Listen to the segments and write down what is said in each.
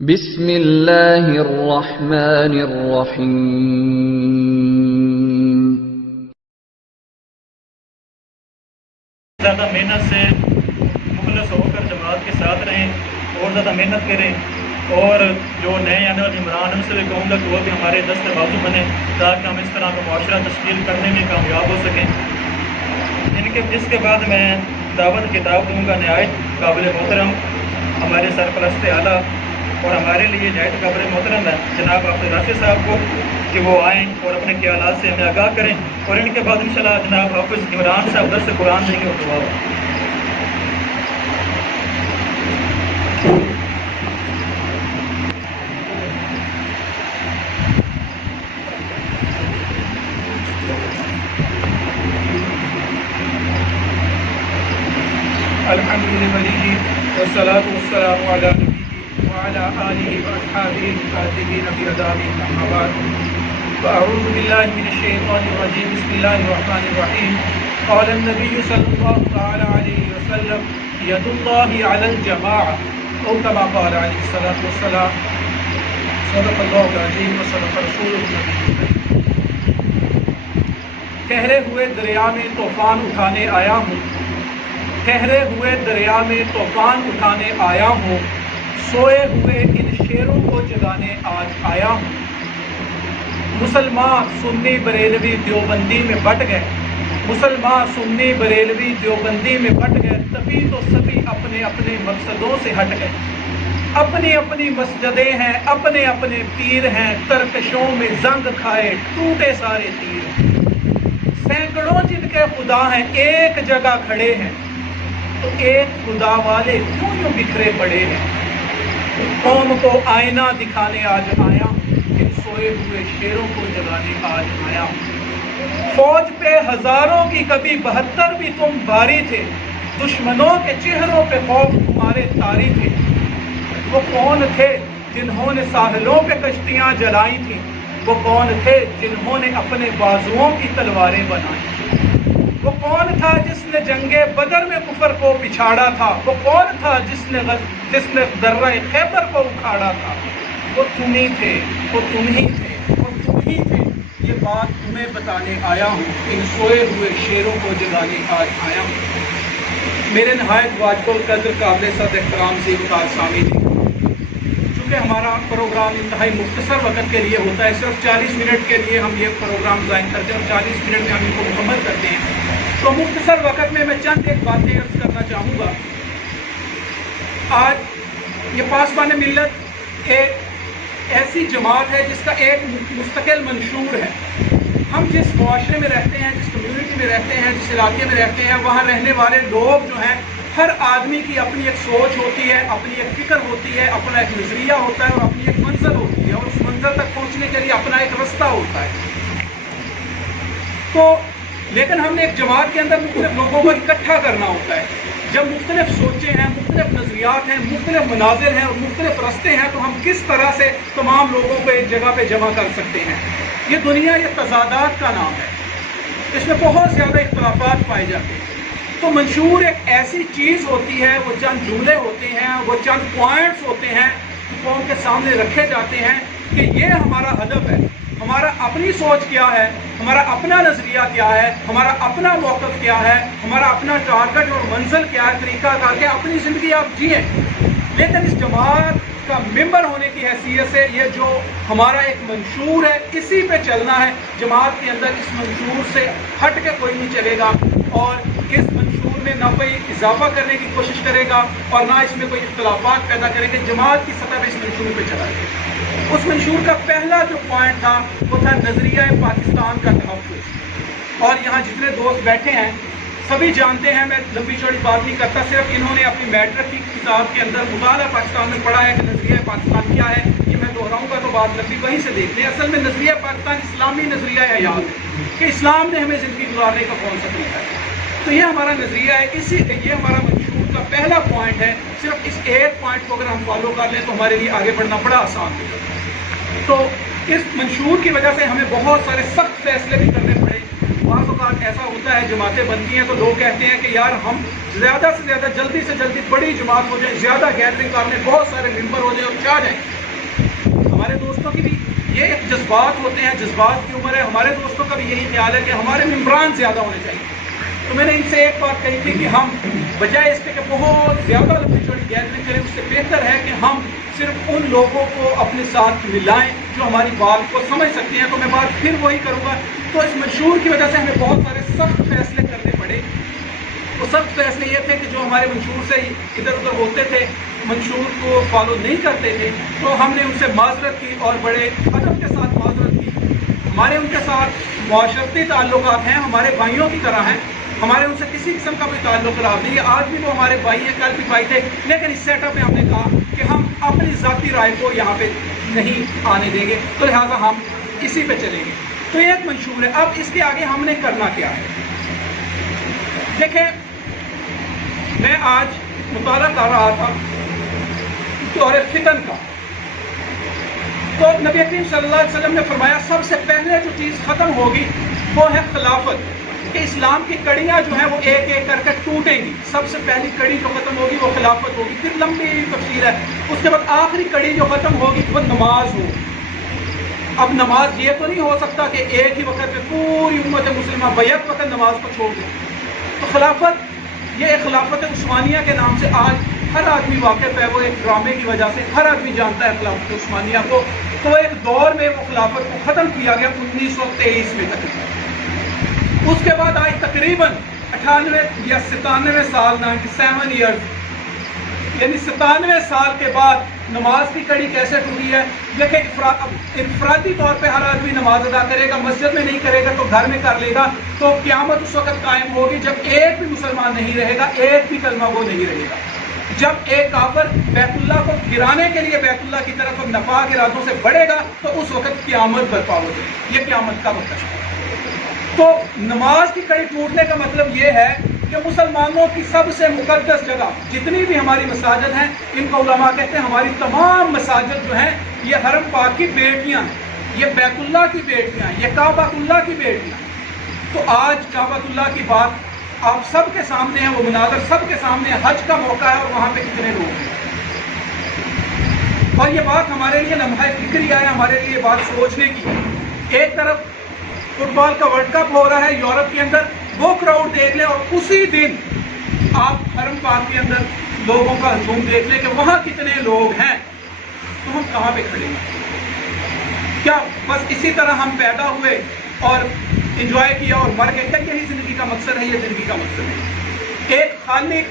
بسم اللہ الرحمن الرحیم۔ زیادہ محنت سے مخلص ہو کر جماعت کے ساتھ رہیں اور زیادہ محنت کریں، اور جو نئے آنے والے ممبران ہیں ان سے بھی کہوں گا کہ وہ بھی ہمارے دست بازو بنیں تاکہ ہم اس طرح کا معاشرہ تشکیل کرنے میں کامیاب ہو سکیں۔ جس کے بعد میں دعوت کتاب دوں گا نہایت قابل محترم ہمارے سرپرست اعلیٰ اور ہمارے لیے نہایت قابل محترم ہے جناب حافظ راشد صاحب کو کہ وہ آئیں اور اپنے خیالات سے ہمیں آگاہ کریں، اور ان کے بعد انشاءاللہ جناب حافظ عمران صاحب درس قرآن دیں گے اور دعا ہوگی۔ الحمدللہ والصلاة والسلام علی نبیہ وعلی آلہ واصحابہ الکاتبین بأدابہ اما بعد فاعوذ باللہ من الشیطان الرجیم بسم اللہ الرحمن الرحیم قال النبی صلی اللہ تعالی علیہ وسلم ید اللہ علی الجماعہ او کما قال علیہ الصلاۃ والسلام صدق اللہ العظیم وصدق رسول النبی۔ ٹھہرے ہوئے دریا میں طوفان اٹھانے آیا ہوں، ٹھہرے ہوئے دریا میں طوفان اٹھانے آیا ہوں، سوئے ہوئے ان شیروں کو جگانے آج آیا ہوں۔ مسلمان سنی بریلوی دیوبندی میں بٹ گئے، مسلمان سنی بریلوی دیوبندی میں بٹ گئے، تبھی تو سبھی اپنے اپنے مقصدوں سے ہٹ گئے۔ اپنی اپنی مسجدیں ہیں، اپنے اپنے پیر ہیں، ترکشوں میں زنگ کھائے ٹوٹے سارے تیر ہیں۔ سینکڑوں جن کے خدا ہیں ایک جگہ کھڑے ہیں، تو ایک خدا والے کیوں یوں بکھرے پڑے ہیں۔ قوم کو آئینہ دکھانے آج آیا ہوں، ان سوئے ہوئے شیروں کو جگانے آج آیا ہوں۔ فوج پہ ہزاروں کی کبھی 72 بھی تم بھاری تھے، دشمنوں کے چہروں پہ خوف تمہارے طاری تھے۔ وہ کون تھے جنہوں نے ساحلوں پہ کشتیاں جلائی تھیں، وہ کون تھے جنہوں نے اپنے بازوؤں کی تلواریں بنائی تھیں۔ وہ کون تھا جس نے جنگ بدر میں کفر کو پچھاڑا تھا، وہ کون تھا جس نے درہ خیبر کو اکھاڑا تھا۔ وہ تم ہی تھے، وہ تم ہی تھے، وہ تم ہی تھے، یہ بات تمہیں بتانے آیا ہوں، ان سوئے ہوئے شیروں کو جگانے آج آیا ہوں۔ میرے نہایت واجب القدر قابل صد احترام سے وقار سامعین، چونکہ ہمارا پروگرام انتہائی مختصر وقت کے لیے ہوتا ہے، صرف 40 منٹ کے لیے ہم یہ پروگرام ڈیزائن کرتے ہیں اور 40 منٹ میں ہم ان کو مکمل کرتے ہیں، تو مختصر وقت میں چند ایک باتیں عرض کرنا چاہوں گا۔ آج یہ پاسبان ملت ایک ایسی جماعت ہے جس کا ایک مستقل منشور ہے۔ ہم جس معاشرے میں رہتے ہیں، جس کمیونٹی میں رہتے ہیں، جس علاقے میں رہتے ہیں، وہاں رہنے والے لوگ جو ہیں، ہر آدمی کی اپنی ایک سوچ ہوتی ہے، اپنی ایک فکر ہوتی ہے، اپنا ایک نظریہ ہوتا ہے اور اپنی ایک منزل ہوتی ہے، اور اس منزل تک پہنچنے کے لیے اپنا ایک رستہ ہوتا ہے۔ تو لیکن ہم نے ایک جماعت کے اندر مختلف لوگوں کو اکٹھا کرنا ہوتا ہے۔ جب مختلف سوچیں ہیں، مختلف نظریات ہیں، مختلف مناظر ہیں اور مختلف رستے ہیں، تو ہم کس طرح سے تمام لوگوں کو ایک جگہ پہ جمع کر سکتے ہیں۔ یہ دنیا یہ تضادات کا نام ہے، اس میں بہت زیادہ اختلافات پائے جاتے ہیں۔ تو منشور ایک ایسی چیز ہوتی ہے، وہ چند جملے ہوتے ہیں، وہ چند پوائنٹس ہوتے ہیں قوم کے سامنے رکھے جاتے ہیں کہ یہ ہمارا ہدف ہے، ہمارا اپنی سوچ کیا ہے، ہمارا اپنا نظریہ کیا ہے، ہمارا اپنا موقف کیا ہے، ہمارا اپنا ٹارگٹ اور منزل کیا ہے، طریقہ کار کے اپنی زندگی آپ جئیں۔ لیکن اس جماعت کا ممبر ہونے کی حیثیت سے یہ جو ہمارا ایک منشور ہے، اسی پہ چلنا ہے۔ جماعت کے اندر اس منشور سے ہٹ کے کوئی نہیں چلے گا، اور اس منشور میں نہ کوئی اضافہ کرنے کی کوشش کرے گا اور نہ اس میں کوئی اختلافات پیدا کرے گا۔ جماعت کی سطح پہ اس منشور پہ چلا جائے۔ اس منشور کا پہلا جو پوائنٹ تھا وہ تھا نظریہ پاکستان کا تحفظ۔ اور یہاں جتنے دوست بیٹھے ہیں سبھی جانتے ہیں، میں لمبی چوڑی بات نہیں کرتا، صرف انہوں نے اپنی میٹرک کی کتاب کے اندر مطالعہ پاکستان میں پڑھا ہے کہ نظریہ پاکستان کیا ہے۔ یہ میں دہراؤں گا تو بات لمبی، وہیں سے دیکھ لیں۔ اصل میں نظریہ پاکستان اسلامی نظریہ حیات ہے کہ اسلام نے ہمیں زندگی گزارنے کا کون سا طریقہ ہے، تو یہ ہمارا نظریہ ہے، یہ ہمارا منشور کا پہلا پوائنٹ ہے۔ صرف اس ایک پوائنٹ کو اگر ہم فالو کر لیں تو ہمارے لیے آگے بڑھنا بڑا آسان ہو جاتا ہے۔ تو اس منشور کی وجہ سے ہمیں بہت سارے سخت فیصلے بھی کرنے پڑے۔ بعض اوقات ایسا ہوتا ہے جماعتیں بنتی ہیں تو لوگ کہتے ہیں کہ یار ہم زیادہ سے زیادہ جلدی سے جلدی بڑی جماعت ہو جائے، زیادہ گیدرنگ کرنے، بہت سارے ممبر ہو جائیں اور کیا جائیں، ہمارے دوستوں کی بھی یہ جذبات ہوتے ہیں، جذبات کی عمر ہے، ہمارے دوستوں کا بھی یہی خیال ہے کہ ہمارے ممبران زیادہ ہونے چاہیے. تو میں نے ان سے ایک بات کہی تھی کہ ہم بجائے اس کے کہ بہت زیادہ لمبی چوڑی گیدرنگ کریں، اس سے بہتر ہے کہ ہم صرف ان لوگوں کو اپنے ساتھ ملائیں جو ہماری بات کو سمجھ سکتے ہیں. تو میں بات پھر وہی کروں گا. تو اس منشور کی وجہ سے ہمیں بہت سارے سخت فیصلے کرنے پڑے. وہ سخت فیصلے یہ تھے کہ جو ہمارے منشور سے ادھر ادھر ہوتے تھے، منشور کو فالو نہیں کرتے تھے، تو ہم نے ان سے معذرت کی اور بڑے ادب کے ساتھ معذرت کی. ہمارے ان کے ساتھ معاشرتی تعلقات ہیں، ہمارے بھائیوں کی طرح ہیں، ہمارے ان سے کسی قسم کا کوئی تعلق خراب نہیں ہے. آج بھی وہ ہمارے بھائی ہیں، کل بھی بھائی تھے. لیکن اس سیٹ اپ میں ہم نے کہا کہ ہم اپنی ذاتی رائے کو یہاں پہ نہیں آنے دیں گے، تو لہٰذا ہم اسی پہ چلیں گے. تو یہ ایک منشور ہے. اب اس کے آگے ہم نے کرنا کیا ہے؟ دیکھیں، میں آج مطالعہ کر رہا تھا دور فتن کا. تو نبی کریم صلی اللہ علیہ وسلم نے فرمایا سب سے پہلے جو چیز ختم ہوگی وہ ہے خلافت، کہ اسلام کی کڑیاں جو ہیں وہ ایک ایک کر کے ٹوٹیں گی. سب سے پہلی کڑی جو ختم ہوگی وہ خلافت ہوگی. پھر لمبی تفصیل ہے. اس کے بعد آخری کڑی جو ختم ہوگی وہ نماز ہوگی. اب نماز یہ تو نہیں ہو سکتا کہ ایک ہی وقت میں پوری امت مسلمہ بیک وقت نماز کو چھوڑ دے. تو خلافت، یہ خلافت عثمانیہ کے نام سے آج ہر آدمی واقف ہے. وہ ایک ڈرامے کی وجہ سے ہر آدمی جانتا ہے خلافت عثمانیہ کو. تو ایک دور میں وہ خلافت کو ختم کیا گیا 1923 میں تقریباً. اس کے بعد آج تقریباً 98 یا 97 سال، 97 ایئرز، یعنی 97 سال کے بعد نماز کی کڑی کیسے ٹوٹی ہے؟ دیکھیں، انفرادی طور پہ ہر آدمی نماز ادا کرے گا، مسجد میں نہیں کرے گا تو گھر میں کر لے گا. تو قیامت اس وقت قائم ہوگی جب ایک بھی مسلمان نہیں رہے گا، ایک بھی کلمہ گو نہیں رہے گا. جب ایک کافر بیت اللہ کو گرانے کے لیے بیت اللہ کی طرف ناپاک ارادوں سے بڑھے گا تو اس وقت قیامت برپا ہو جائے گی. یہ قیامت کا وقت ہے. تو نماز کی کڑی ٹوٹنے کا مطلب یہ ہے کہ مسلمانوں کی سب سے مقدس جگہ جتنی بھی ہماری مساجد ہیں، ان کو علماء کہتے ہیں ہماری تمام مساجد جو ہیں یہ حرم پاک کی بیٹیاں ہیں، یہ بیت اللہ کی بیٹیاں ہیں، یہ کعبہ اللہ کی بیٹیاں ہیں. تو آج کعبہ اللہ کی بات آپ سب کے سامنے ہے، وہ مناظر سب کے سامنے ہے. حج کا موقع ہے اور وہاں پہ کتنے لوگ ہیں. اور یہ بات ہمارے لیے لمحہ فکری ہے، ہمارے لیے یہ بات سوچنے کی. ایک طرف فٹ بال کا ورلڈ کپ ہو رہا ہے یورپ کے اندر، وہ کراؤڈ دیکھ لیں، اور اسی دن آپ حرم پاک کے اندر لوگوں کا ہجوم دیکھ لیں کہ وہاں کتنے لوگ ہیں. تو ہم کہاں پہ کھڑے ہیں؟ کیا بس اسی طرح ہم پیدا ہوئے اور انجوائے کیا اور مر گئے؟ کیا یہی زندگی کا مقصد ہے؟ یہ زندگی کا مقصد ہے. ایک خالی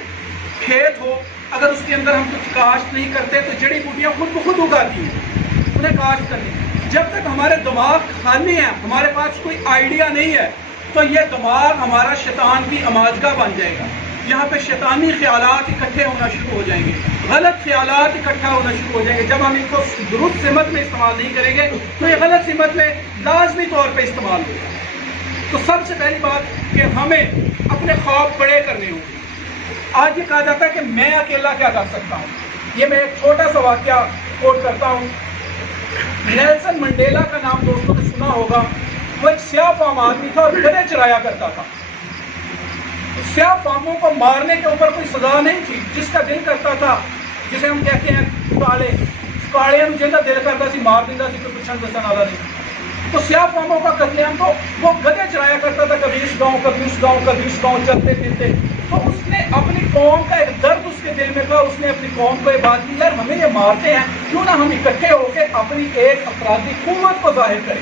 کھیت ہو، اگر اس کے اندر ہم کچھ کاشت نہیں کرتے تو جڑی بوٹیاں خود بخود اگاتی ہیں، انہیں کاشت کرنی. جب تک ہمارے دماغ خالی ہیں، ہمارے پاس کوئی آئیڈیا نہیں ہے، تو یہ دماغ ہمارا شیطان کی اماجگاہ بن جائے گا. یہاں پہ شیطانی خیالات اکٹھے ہونا شروع ہو جائیں گے، غلط خیالات اکٹھا ہونا شروع ہو جائیں گے. جب ہم ان کو درست سمت میں استعمال نہیں کریں گے تو یہ غلط سمت میں لازمی طور پہ استعمال ہوگا. تو سب سے پہلی بات کہ ہمیں اپنے خواب بڑے کرنے ہوں گے. آج یہ کہا جاتا ہے کہ میں اکیلا کیا کر سکتا ہوں. یہ میں ایک چھوٹا سا واقعہ کوٹ کرتا ہوں. نیلسن منڈیلا کا نام دوستوں نے سنا ہوگا. وہ ایک سیاہ فام آدمی تھا اور گدھے چرایا کرتا تھا. سیاہ فاموں کو مارنے کے اوپر کوئی سزا نہیں تھی. جس کا دل کرتا تھا، جسے ہم کہتے ہیں کاڑے جن کا دل کرتا سی مار دیتا سی، کوئی پوچھن دسن والا نہیں. تو سیاہ فاموں کا قتل عام تو وہ گدھے چرایا کرتا تھا، کبھی اس گاؤں کبھی اس گاؤں کبھی اس گاؤں چلتے پھرتے. تو اس نے اپنی قوم کا ایک درد اس کے دل میں تھا. اس نے اپنی قوم کو یہ بات کی، یار ہمیں یہ مارتے ہیں، کیوں نہ ہم اکٹھے ہو کے اپنی ایک افرادی قوت کو ظاہر کریں.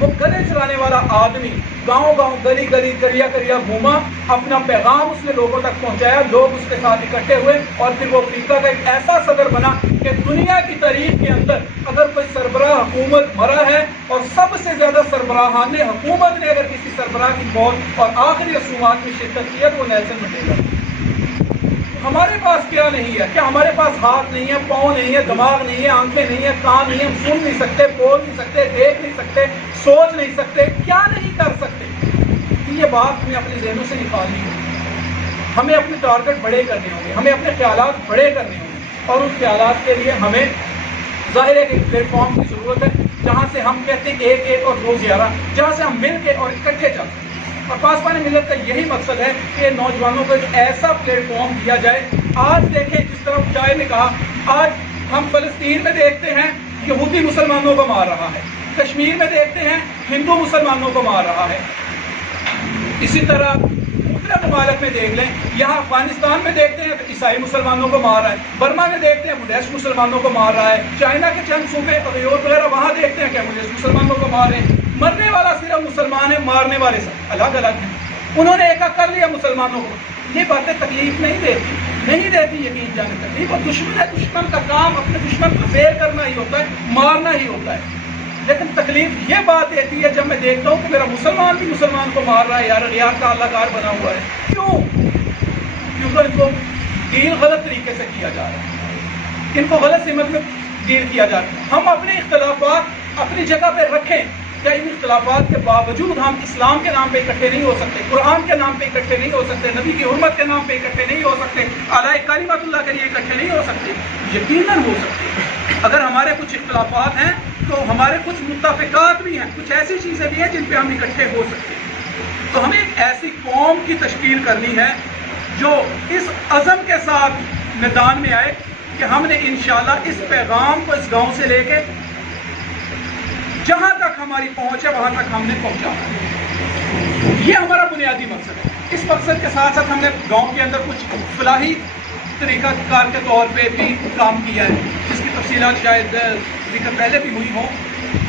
وہ گدھے چلانے والا آدمی گاؤں گاؤں گلی گلی کریا کریا گھوما، اپنا پیغام اس نے لوگوں تک پہنچایا. لوگ اس کے ساتھ اکٹھے ہوئے اور پھر وہ افریقہ کا ایک ایسا صدر بنا کہ دنیا کی تاریخ کے اندر اگر کوئی سربراہ حکومت مرا ہے اور سب سے زیادہ سربراہان حکومت نے اگر کسی سربراہ کی موت اور آخری رسومات میں شرکت کی ہے تو وہ نیلسن منڈیلا. ہمارے پاس کیا نہیں ہے؟ کیا ہمارے پاس ہاتھ نہیں ہے، پاؤں نہیں ہے، دماغ نہیں ہے، آنکھیں نہیں ہے، کان نہیں ہے، ہم سن نہیں سکتے، بول نہیں سکتے، دیکھ نہیں سکتے، سوچ نہیں سکتے؟ کیا نہیں کر سکتے؟ یہ بات ہمیں اپنے ذہنوں سے نکالنی ہوگی. ہمیں اپنے ٹارگٹ بڑے کرنے ہوں گے، ہمیں اپنے خیالات بڑے کرنے ہوں گے. اور ان خیالات کے لیے ہمیں ظاہر ہے کہ ایک پلیٹ فارم کی ضرورت ہے جہاں سے ہم کہتے ہیں 1 1 اور 2 11، جہاں سے ہم مل کے اور اکٹھے چلتے ہیں. اور پاسبان ملت کا یہی مقصد ہے کہ نوجوانوں کو ایک ایسا پلیٹ فارم دیا جائے. آج دیکھیں جس طرح جائے نے کہا، آج ہم فلسطین میں دیکھتے ہیں یہودی مسلمانوں کو مار رہا ہے، کشمیر میں دیکھتے ہیں ہندو مسلمانوں کو مار رہا ہے، اسی طرح مختلف ممالک میں دیکھ لیں، یہاں افغانستان میں دیکھتے ہیں تو عیسائی مسلمانوں کو مار رہا ہے، برما میں دیکھتے ہیں بدھسٹ مسلمانوں کو مار رہا ہے، چائنا کے چند صوبے یورپ وغیرہ وہاں دیکھتے ہیں کہ بدھسٹ مسلمانوں کو مار رہے ہیں۔ مرنے والا صرف مسلمان ہے، مارنے والے سب الگ الگ ہیں۔ انہوں نے ایک کر لیا مسلمانوں کو۔ یہ باتیں تکلیف نہیں دیتی یقین جانے تکلیف، اور دشمن ہے، دشمن کا کام اپنے دشمن کو زیر کرنا ہی ہوتا ہے، مارنا ہی ہوتا ہے، لیکن تکلیف یہ بات دیتی ہے جب میں دیکھتا ہوں کہ میرا مسلمان بھی مسلمان کو مار رہا ہے، یار کا اللہ کار بنا ہوا ہے، کیونکہ ان کو ڈیل غلط طریقے سے کیا جا رہا ہے، ان کو غلط سمت میں ڈیل کیا جا رہا ہے۔ ہم اپنے اختلافات اپنی جگہ پہ رکھیں، کیا ان اختلافات کے باوجود ہم اسلام کے نام پہ اکٹھے نہیں ہو سکتے، قرآن کے نام پہ اکٹھے نہیں ہو سکتے، نبی کی حرمت کے نام پہ اکٹھے نہیں ہو سکتے، اعلیٰ کلمۃ اللہ کے لیے اکٹھے نہیں ہو سکتے؟ یقیناً ہو سکتے۔ اگر ہمارے کچھ اختلافات ہیں تو ہمارے کچھ متفقات بھی ہیں، کچھ ایسی چیزیں بھی ہیں جن پہ ہم اکٹھے ہو سکتے ہیں۔ تو ہمیں ایک ایسی قوم کی تشکیل کرنی ہے جو اس عزم کے ساتھ میدان میں آئے کہ ہم نے انشاءاللہ اس پیغام کو اس گاؤں سے لے کے جہاں تک ہماری پہنچ ہے وہاں تک ہم نے پہنچا۔ یہ ہمارا بنیادی مقصد ہے۔ اس مقصد کے ساتھ ساتھ ہم نے گاؤں کے اندر کچھ فلاحی طریقہ کار کے طور پہ بھی کام کیا ہے، جس کی تفصیلات شاید ذکر پہلے بھی ہوئی ہوں،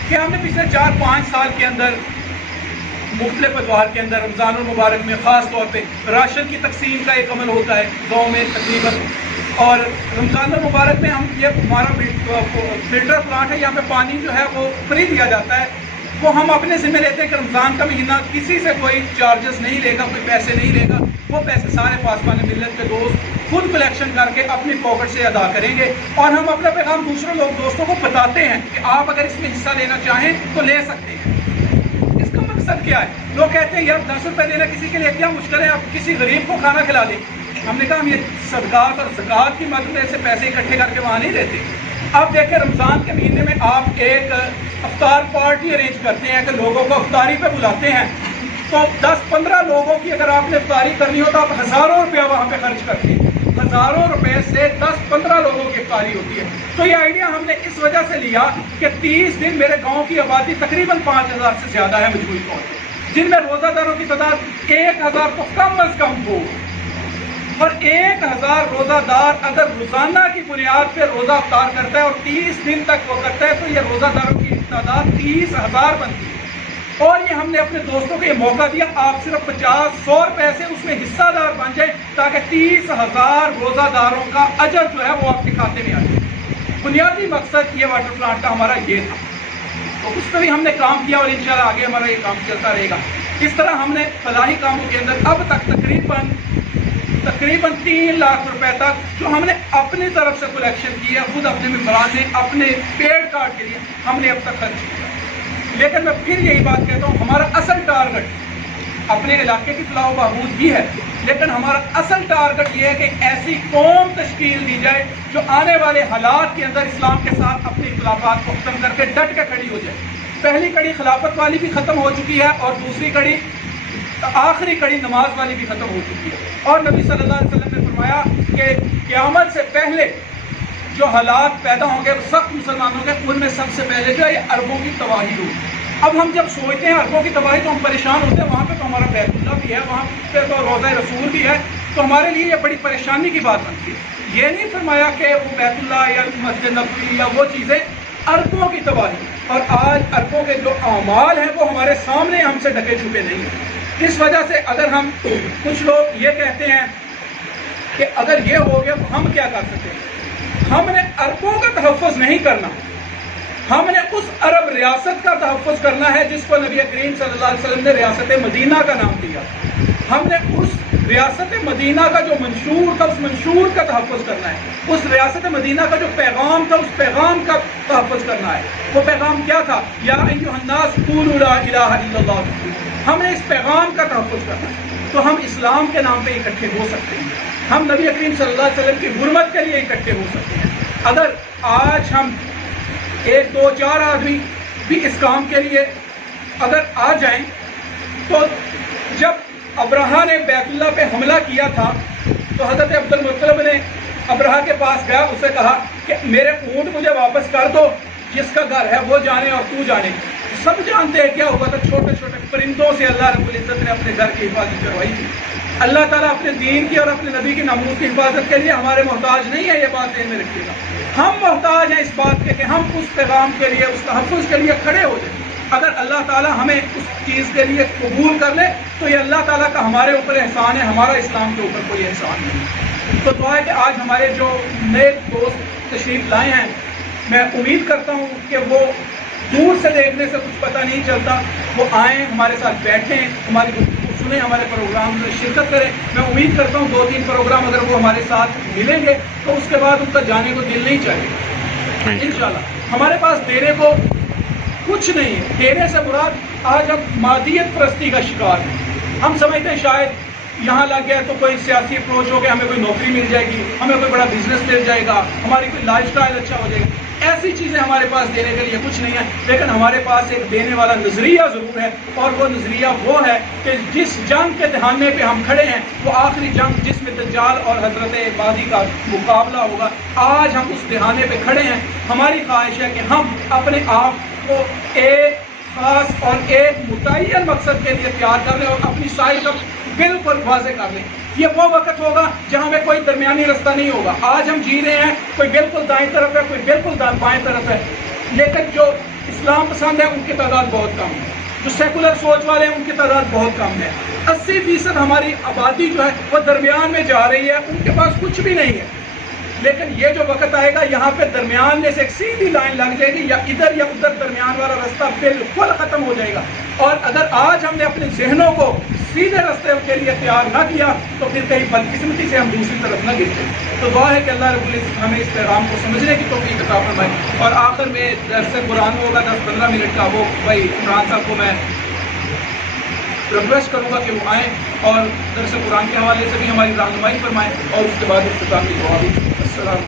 کہ ہم نے پچھلے 4-5 سال کے اندر مختلف ادوار کے اندر رمضان المبارک میں خاص طور پہ راشن کی تقسیم کا ایک عمل ہوتا ہے گاؤں میں تقریباً، اور رمضان المبارک میں ہم یہ ہمارا فلٹر پلانٹ ہے، یہاں پہ پانی جو ہے وہ فری دیا جاتا ہے، وہ ہم اپنے ذمہ لیتے ہیں کہ رمضان کا مہینہ کسی سے کوئی چارجز نہیں لے گا، کوئی پیسے نہیں لے گا، وہ پیسے سارے پاسبان ملت کے دوست خود کلیکشن کر کے اپنی پاکٹ سے ادا کریں گے، اور ہم اپنا پیغام دوسرے دوستوں کو بتاتے ہیں کہ آپ اگر اس میں حصہ لینا چاہیں تو لے سکتے ہیں۔ اس کا مقصد کیا ہے؟ لوگ کہتے ہیں یار 10 روپے دینا کسی کے لیے کیا مشکل ہے، آپ کسی غریب کو کھانا کھلا دیں۔ ہم نے کہا ہم یہ صدقات اور زکوٰۃ کی مدد سے پیسے اکٹھے کر کے وہاں نہیں دیتے۔ اب دیکھیں رمضان کے مہینے میں آپ ایک افطار پارٹی ارینج کرتے ہیں کہ لوگوں کو افطاری پہ بلاتے ہیں، تو 10-15 لوگوں کی اگر آپ نے افطاری کرنی ہو تو آپ ہزاروں روپیہ وہاں پہ خرچ کرتے ہیں، ہزاروں روپے سے 10-15 لوگوں کی افطاری ہوتی ہے۔ تو یہ آئیڈیا ہم نے اس وجہ سے لیا کہ 30 دن میرے گاؤں کی آبادی تقریباً 5000 سے زیادہ ہے مجموعی طور پہ، جن میں روزہ داروں کی تعداد 1000 تو کم از کم ہو، اور 1000 روزہ دار اگر روزانہ کی بنیاد پہ روزہ افطار کرتا ہے اور 30 دن تک وہ کرتا ہے تو یہ روزہ داروں کی تعداد 30,000 بنتی ہے۔ اور یہ ہم نے اپنے دوستوں کو یہ موقع دیا، آپ صرف 50-100 روپے سے اس میں حصہ دار بن جائیں تاکہ 30,000 روزہ داروں کا اجر جو ہے وہ آپ کے کھاتے میں آ جائے۔ بنیادی مقصد یہ واٹر پلانٹ کا ہمارا یہ تھا، تو اس پہ بھی ہم نے کام کیا اور انشاءاللہ آگے ہمارا یہ کام چلتا رہے گا۔ اس طرح ہم نے فلاحی کاموں کے اندر اب تک تقریباً 3 لاکھ روپے تک جو ہم نے اپنی طرف سے کلیکشن کی ہے، خود اپنے ممبران نے اپنے پیڑ کارڈ کے لیے ہم نے اب تک خرچ کیا۔ لیکن میں پھر یہی بات کہتا ہوں، ہمارا اصل ٹارگٹ اپنے علاقے کی فلاح و بہبود بھی ہے، لیکن ہمارا اصل ٹارگٹ یہ ہے کہ ایسی قوم تشکیل دی جائے جو آنے والے حالات کے اندر اسلام کے ساتھ اپنے اختلافات کو ختم کر کے ڈٹ کے کھڑی ہو جائے۔ پہلی کڑی خلافت والی بھی ختم ہو چکی ہے، اور دوسری کڑی آخری کڑی نماز والی بھی ختم ہو چکی ہے، اور نبی صلی اللہ علیہ وسلم نے فرمایا کہ قیامت سے پہلے جو حالات پیدا ہوں گے سخت مسلمانوں کے، ان میں سب سے پہلے جو ہے یہ عربوں کی تباہی ہوگی۔ اب ہم جب سوچتے ہیں عربوں کی تباہی تو ہم پریشان ہوتے ہیں، وہاں پہ تو ہمارا بیت اللہ بھی ہے، وہاں پہ تو روضہ رسول بھی ہے، تو ہمارے لیے یہ بڑی پریشانی کی بات بنتی ہے۔ یہ نہیں فرمایا کہ وہ بیت اللہ یا مسجد نبوی یا وہ چیزیں، عربوں کی تباہی، اور آج عربوں کے جو اعمال ہیں وہ ہمارے سامنے ہم سے ڈھکے چھپے نہیں ہیں۔ اس وجہ سے اگر ہم کچھ لوگ یہ کہتے ہیں کہ اگر یہ ہو گیا تو ہم کیا کر سکتے ہیں، ہم نے عربوں کا تحفظ نہیں کرنا، ہم نے اس عرب ریاست کا تحفظ کرنا ہے جس کو نبی کریم صلی اللہ علیہ وسلم نے ریاست مدینہ کا نام دیا۔ ہم نے اس ریاست مدینہ کا جو منشور تھا اس منشور کا تحفظ کرنا ہے، اس ریاست مدینہ کا جو پیغام تھا اس پیغام کا تحفظ کرنا ہے۔ وہ پیغام کیا تھا؟ یا ایھا الناس قولوا لا الہ الا اللہ۔ ہم نے اس پیغام کا تحفظ کرنا ہے، تو ہم اسلام کے نام پہ اکٹھے ہو سکتے ہیں، ہم نبی کریم صلی اللہ علیہ وسلم کی حرمت کے لیے اکٹھے ہو سکتے ہیں۔ اگر آج ہم 1-2-4 آدمی بھی اس کام کے لیے اگر آ جائیں، تو جب ابرہا نے بیت اللہ پہ حملہ کیا تھا تو حضرت عبد المطلب نے ابرہا کے پاس گیا، اسے کہا کہ میرے اونٹ مجھے واپس کر دو، جس کا گھر ہے وہ جانے اور تو جانے. سب جانتے ہیں کیا ہوا تھا. چھوٹے چھوٹے پرندوں سے اللہ رب العزت نے اپنے گھر کی حفاظت کروائی تھی. اللہ تعالیٰ اپنے دین کی اور اپنے نبی کی ناموس کی حفاظت کے لیے ہمارے محتاج نہیں ہے. یہ بات ذہن میں رکھیے گا. ہم محتاج ہیں اس بات کے کہ ہم اس پیغام کے لیے, اس تحفظ کے لیے کھڑے ہو جائیں. اگر اللہ تعالیٰ ہمیں اس چیز کے لیے قبول کر لے تو یہ اللہ تعالیٰ کا ہمارے اوپر احسان ہے, ہمارا اسلام کے اوپر کوئی احسان نہیں. تو دعا ہے کہ آج ہمارے جو نئے دوست تشریف لائے ہیں, میں امید کرتا ہوں کہ وہ دور سے دیکھنے سے کچھ پتہ نہیں چلتا, وہ آئیں, ہمارے ساتھ بیٹھیں, ہماری گفتگو سنیں, ہمارے پروگرام میں شرکت کریں. میں امید کرتا ہوں 2-3 پروگرام اگر وہ ہمارے ساتھ ملیں گے تو اس کے بعد ان کا جانے کو دل نہیں چاہے گا انشاءاللہ. ہمارے پاس دینے کو کچھ نہیں ہے. دینے سے مراد آج ہم مادیت پرستی کا شکار ہیں. ہم سمجھتے ہیں شاید یہاں لگ گیا تو کوئی سیاسی اپروچ ہو گیا, ہمیں کوئی نوکری مل جائے گی, ہمیں کوئی بڑا بزنس مل جائے گا, ہماری کوئی لائف سٹائل اچھا ہو جائے گا. ایسی چیزیں ہمارے پاس دینے کے لیے کچھ نہیں ہے. لیکن ہمارے پاس ایک دینے والا نظریہ ضرور ہے, اور وہ نظریہ وہ ہے کہ جس جنگ کے دہانے پہ ہم کھڑے ہیں, وہ آخری جنگ جس میں دجال اور حضرت مہدی کا مقابلہ ہوگا, آج ہم اس دہانے پہ کھڑے ہیں. ہماری خواہش ہے کہ ہم اپنے آپ کو ایک خاص اور ایک متعین مقصد کے لیے تیار کر لیں اور اپنی سائز اب بالکل واضح کر لیں. یہ وہ وقت ہوگا جہاں میں کوئی درمیانی رستہ نہیں ہوگا. آج ہم جی رہے ہیں, کوئی بالکل دائیں طرف ہے, کوئی بالکل بائیں طرف ہے, لیکن جو اسلام پسند ہے ان کی تعداد بہت کم ہے, جو سیکولر سوچ والے ہیں ان کی تعداد بہت کم ہے. 80% ہماری آبادی جو ہے وہ درمیان میں جا رہی ہے, ان کے پاس کچھ بھی نہیں ہے. لیکن یہ جو وقت آئے گا یہاں پہ درمیان میں سے ایک سیدھی لائن لگ جائے گی, یا ادھر یا ادھر درمیان والا رستہ بالکل ختم ہو جائے گا. اور اگر آج ہم نے اپنے ذہنوں کو سیدھے راستے کے لیے تیار نہ کیا تو پھر کہیں بدقسمتی سے ہم دوسری طرف نہ گرتے. تو دعا ہے کہ اللہ رب العزت ہمیں اس پیغام کو سمجھنے کی توفیق عطا فرمائے. اور آخر میں درس قرآن ہوگا 10-15 منٹ کا, وہ بھائی عمران صاحب کو میں ریکویسٹ کروں گا کہ وہ آئیں اور درس قرآن کے حوالے سے بھی ہماری رہنمائی فرمائیں, اور اس کے بعد اختتام کی دعا بھی. السلام.